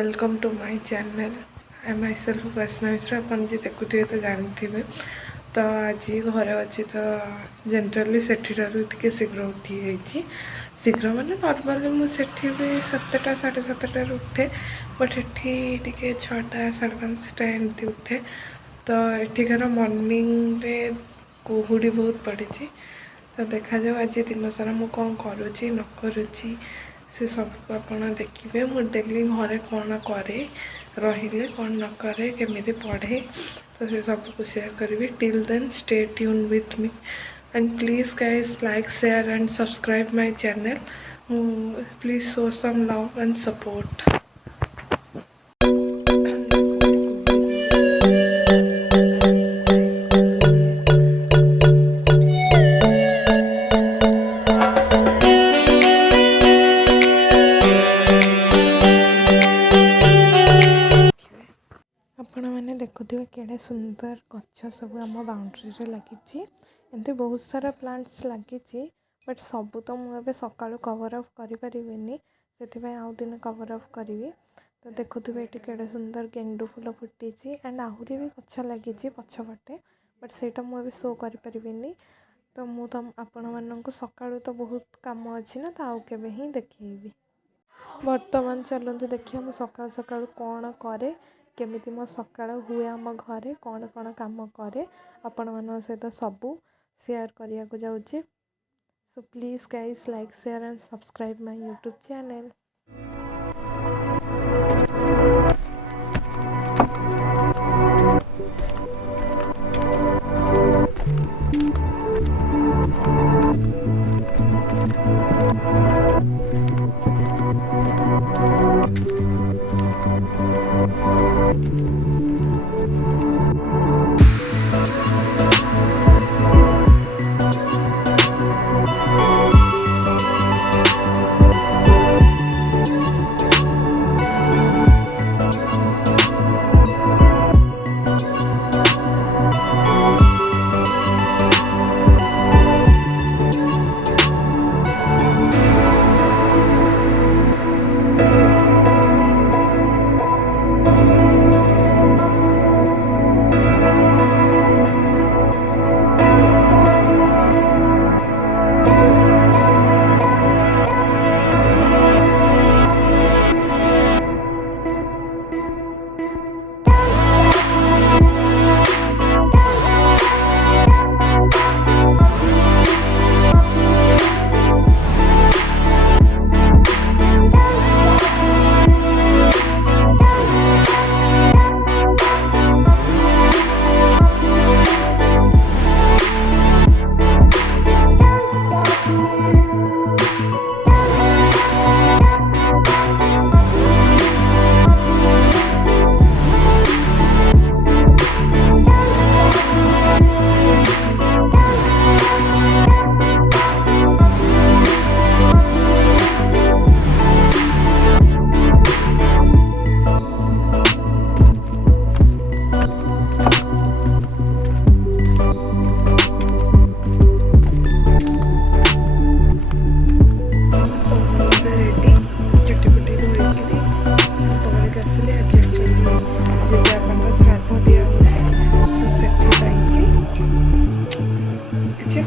Welcome to my channel. I myself Vaishnav Mishra. अपन जी देखुए तो जानते तो आज घरे अच्छी तो जनरली सेठू टे शीघ्र उठी शीघ्र माने नॉर्मली मुझे भी 7टा 7:30 उठे बट एटी 6टा 5:30 एमती उठे। तो एठिकार मॉर्निंग रे कुहुड़ी बहुत पड़ी तो देखा जाओ आज दिन सारा मु कौन करुँची न करुँची से सब आप देखिए। मु डेली घरे कौन करे रहिले कौन न करे केमी पढ़े तो से सब को शेयर करी। Till then stay tuned with me and please guys like share and subscribe my channel. Please show some love and support. आपण मैंने देखुए केड़े सुंदर गच्छ सब आम बाउंड्री लगी। एमती बहुत सारा प्लांट्स लगी बट सबू तो मुझे सका कवर अप करें से आउ दिन कवर अप करी। तो देखुए ये केड़े सुंदर गेंडू फूल फुटी एंड आहरी भी गच्छ लगी पछपटे बट सेटा मुझे शो करें। तो मुझे आपण मानक सका तो बहुत कम अच्छी ना तो आउ के ही देखी। बर्तमान चलते देखिए मु सका सका कौन करे केमिति मो सका हुए आम घरे कौन कौन काम करे आपण मान सहित सबू शेयर करने को जाऊँगी। So please guys like share and subscribe my YouTube channel.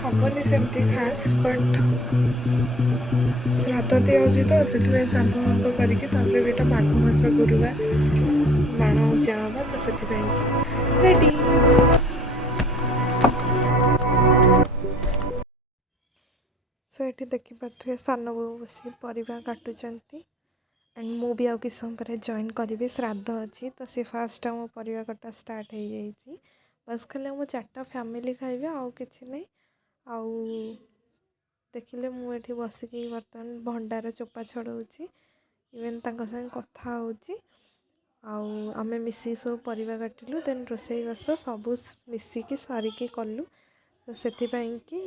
हबनी सेमती खास बट श्राद्ध दिया तो से सांप फाप करके माघ मास गुरुवार बाण उजा हम तो से रेडी। सो ये देखिपे सान बो बस परिवा काटुंट एंड मु भी आउ कि समय पर जॉइन करी। श्राद्ध अच्छी तो सी फास्ट मो परिवा कटा स्टार्ट हो जाइए। बस खाली मो 4टा फैमिली खाइबे आउ किछि नहीं। आउ देखिले मुझे बसिकी बर्तमान भंडार चोपा छड़ाऊँगी इवेन तांको संग कथा होची। आमे मिसी सब परिवा काटिलु देन रोसई बास सबू मिसिकी सारिकी कलु तो सेथिपाई कि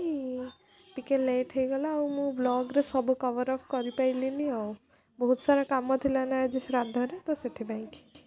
टिके लेट हो गला। मु ब्लॉग रे सब कवर अप कर पाइलिनी बहुत सारा काम थिला ना आज श्राद्ध रे तो सेथिपाई कि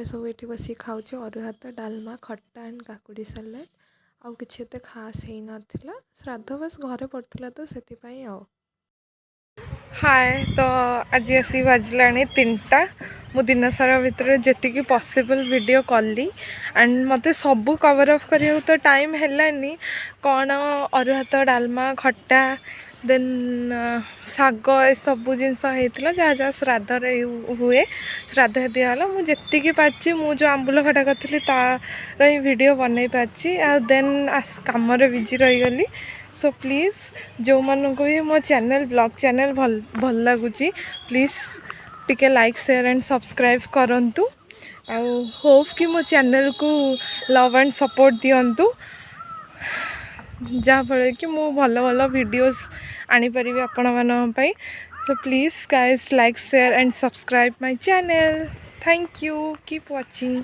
आम सब ये बस खाऊ अरुआ भात डालमा खट्टा एंड काकुड़ी सालाड आउ किसी एत खास हो नाला श्राद्ध बस घरे पड़ता तो से हाय तो आज आसी बाजला 3टा मु दिन सारा भितर जी पॉसिबल वीडियो कली एंड मत सब कवर अफ करा तो टाइम है कौन अरुआ भात डालमा खट्टा देन शाग ए सब जिनस होता जहाँ जहाँ श्राद्ध हुए श्राद्ध दिहला मुझे पार्ची मु जो आंबुल खटा करी तार ही वीडियो बनई पार्ची देन कम बिजी रहीगली सो प्लीज़ जो मानू भी मो चैनल ब्लॉग चैनल भल लगुच प्लीज़ टिके लाइक शेयर एंड सब्सक्राइब करंतु होप कि मो चैनल को लव एंड सपोर्ट दिंतु जहाँफल कि मु भल भल वीडियोस आनी पारि आपण मानी so please guys like share and subscribe my channel thank you keep watching.